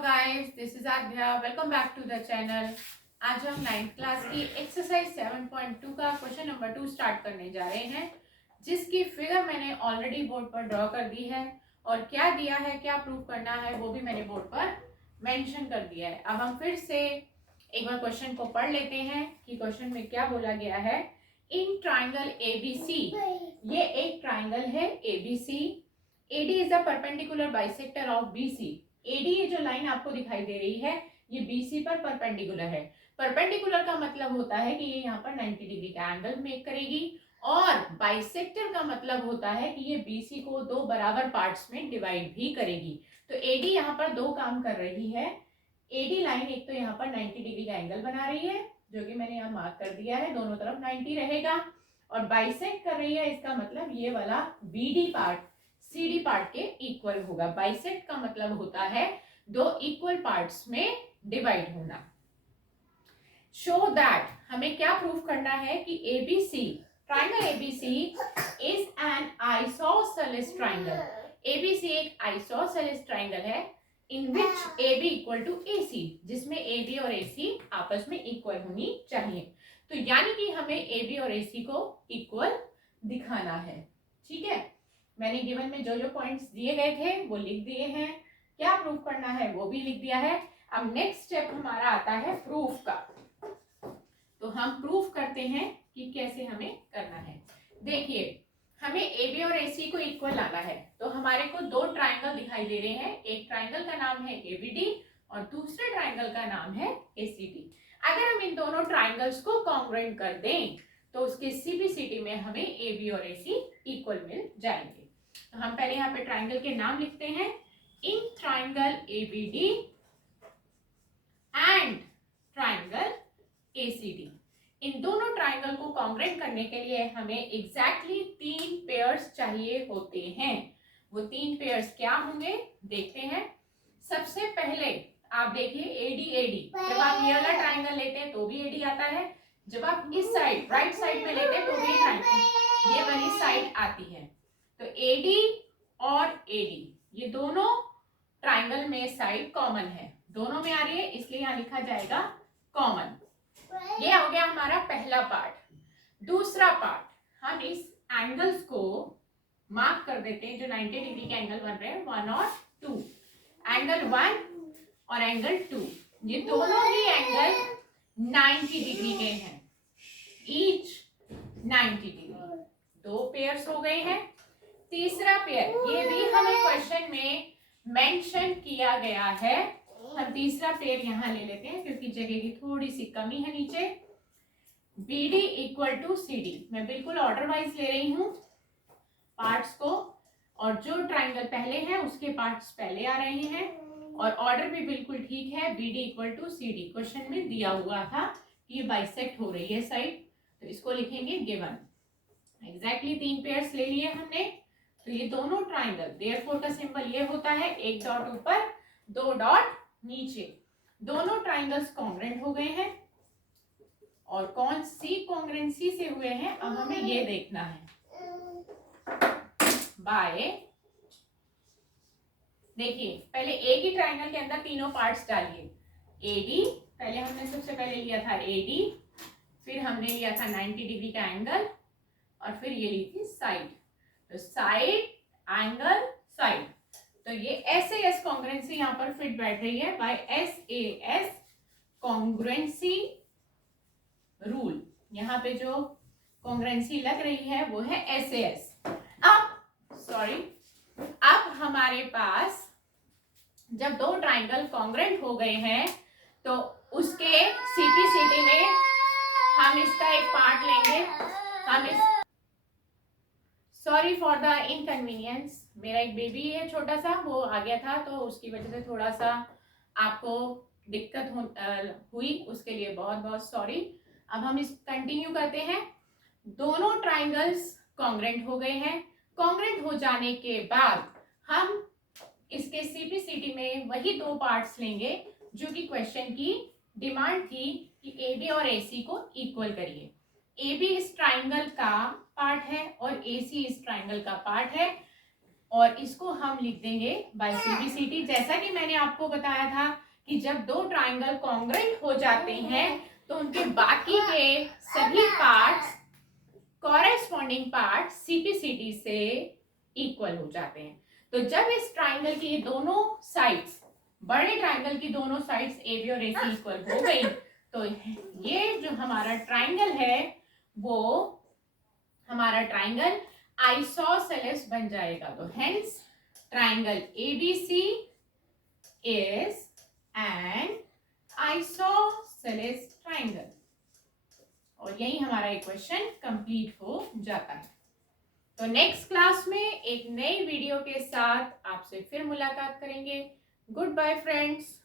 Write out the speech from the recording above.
Guys, this is Aadhya. Welcome back to the channel. आज हम 9th class की exercise 7.2 का क्वेश्चन नंबर 2 स्टार्ट करने जा रहे हैं, जिसकी फिगर मैंने ऑलरेडी बोर्ड पर ड्रॉ कर दी है और क्या दिया है, क्या प्रूव करना है, वो भी मैंने बोर्ड पर मेंशन कर दिया है। अब हम फिर से एक बार क्वेश्चन को पढ़ लेते हैं कि क्वेश्चन में क्या बोला गया है। इन ट्राइंगल एबीसी, ये एक ट्राइंगल है ABC. AD is the perpendicular bisector of BC। AD ये जो लाइन आपको दिखाई दे रही है, ये BC पर परपेंडिकुलर है। परपेंडिकुलर का मतलब होता है कि ये यहाँ पर 90 डिग्री का एंगल मेक करेगी, और बाइसेक्टर का मतलब होता है कि ये BC को दो बराबर पार्ट्स में डिवाइड भी करेगी। तो AD यहाँ पर दो काम कर रही है। AD लाइन एक तो यहाँ पर 90 डिग्री का एंगल बना रही है, जो कि मैंने यहाँ मार्क कर दिया है, दोनों तरफ 90 रहेगा, और बाइसेक्ट कर रही है। इसका मतलब ये वाला BD पार्ट CD पार्ट के इक्वल होगा। बाइसेक्ट का मतलब होता है दो इक्वल पार्ट्स में डिवाइड होना। शो दैट, हमें क्या प्रूफ करना है कि ABC, triangle ABC is an isosceles triangle. ABC एक आइसोसेलेस ट्राइंगल है इन विच AB इक्वल टू AC, जिसमें AB और AC आपस में इक्वल होनी चाहिए। तो यानी कि हमें AB और AC को इक्वल दिखाना है। ठीक है, मैंने गिवन में जो जो पॉइंट्स दिए गए थे वो लिख दिए हैं, क्या प्रूफ करना है वो भी लिख दिया है। अब नेक्स्ट स्टेप हमारा आता है प्रूफ का। तो हम प्रूफ करते हैं कि कैसे हमें करना है। देखिए, हमें AB और AC को इक्वल लाना है, तो हमारे को दो ट्राइंगल दिखाई दे रहे हैं। एक ट्राइंगल का नाम है ABD और दूसरे ट्राइंगल का नाम है ACD। अगर हम इन दोनों ट्राइंगल्स को कॉन्ग्रुएंट कर दें तो उसके CBCD में हमें AB और AC इक्वल मिल जाएंगे। तो हम पहले यहाँ पे ट्राइंगल के नाम लिखते हैं। In triangle ABD and triangle ACD, इन दोनों ट्राइंगल को कॉन्ग्रुएंट करने के लिए हमें एग्जैक्टली 3 पेयर्स चाहिए होते हैं। वो 3 पेयर्स क्या होंगे देखते हैं। सबसे पहले आप देखिए AD, जब आप ये वाला ट्राइंगल लेते हैं तो भी AD आता है, जब आप इस साइड राइट साइड में लेते हैं तो भी ये वाली साइड आती है। तो AD और AD ये दोनों ट्राइंगल में साइड कॉमन है, दोनों में आ रही है, इसलिए यहाँ लिखा जाएगा कॉमन। ये हो गया हमारा पहला पार्ट। दूसरा पार्ट, हम इस एंगल्स को मार्क कर देते हैं जो 90 डिग्री के एंगल बन रहे हैं, 1 और 2। एंगल 1 और एंगल 2, ये दोनों ही एंगल 90 डिग्री के हैं, ईच 90 डिग्री। दो पेयर्स हो गए हैं। तीसरा पेयर, ये भी हमें क्वेश्चन में मेंशन किया गया है। हम तीसरा पेयर यहां ले लेते हैं क्योंकि जगह की थोड़ी सी कमी है नीचे। BD इक्वल टू CD, मैं बिल्कुल ऑर्डर वाइज ले रही हूं पार्ट्स को, और जो ट्राइंगल पहले है उसके पार्ट्स पहले आ रहे हैं, और ऑर्डर भी बिल्कुल ठीक है। BD equal to CD question में दिया हुआ था कि ये बाइसेक्ट हो रही है साइड, तो इसको लिखेंगे गिवन। एग्जैक्टली 3 पेयर्स ले लिए हमने, तो ये दोनों ट्राइंगल, देयरफॉर का सिंबल ये होता है, एक डॉट ऊपर 2 डॉट नीचे। दोनों ट्राइंगल्स कॉन्ग्रुएंट हो गए हैं, और कौन सी कॉन्ग्रुएंसी से हुए हैं अब हमें ये देखना है। बाय, देखिए पहले एक ही ट्राइंगल के अंदर तीनों पार्ट्स डालिए। AD, पहले हमने सबसे पहले लिया था AD, फिर हमने लिया था 90 डिग्री का एंगल, और फिर ये ली थी साइड। तो साइड, एंगल, साइड, तो ये SAS कॉन्ग्रुएंसी यहाँ पर फिट बैठ रही है बाय SAS कॉन्ग्रुएंसी रूल। यहाँ पे जो कॉन्ग्रुएंसी लग रही है वो है SAS। अब हमारे पास जब दो ट्राइंगल कॉन्ग्रुएंट हो गए हैं तो उसके CPCD में हम इसका एक पार्ट लेंगे। हम इस, सॉरी फॉर द इनकन्वीनियंस, मेरा एक बेबी है छोटा सा, वो आ गया था तो उसकी वजह से थोड़ा सा आपको दिक्कत हुई, उसके लिए बहुत बहुत सॉरी। अब हम इस कंटिन्यू करते हैं। दोनों ट्राइंगल्स कॉन्ग्रुएंट हो गए हैं। कॉन्ग्रुएंट हो जाने के बाद हम इसके CPCD में वही दो पार्ट्स लेंगे जो कि क्वेश्चन की डिमांड थी कि AB और AC को इक्वल करिए। AB इस ट्राइंगल का पार्ट है और AC इस ट्राइंगल का पार्ट है। और इसको हम लिख देंगे बाय CBCT। जैसा कि मैंने आपको बताया था कि जब दो ट्राइंगल कॉन्ग्रुएंट हो जाते हैं तो उनके बाकी के सभी पार्ट्स, कॉरेस्पॉन्डिंग पार्ट CPCT से इक्वल हो जाते हैं। तो जब इस ट्राइंगल की दोनों साइड्स, बड़े ट्राइंगल की दोनों साइड्स AB और AC इक्वल हो गई तो ये जो हमारा ट्राइंगल है वो हमारा ट्राइंगल आइसोसेलेस बन जाएगा। तो hence triangle ABC is an isosceles triangle. और यही हमारा इक्वेशन कंप्लीट हो जाता है। तो नेक्स्ट क्लास में एक नई वीडियो के साथ आपसे फिर मुलाकात करेंगे। Goodbye friends.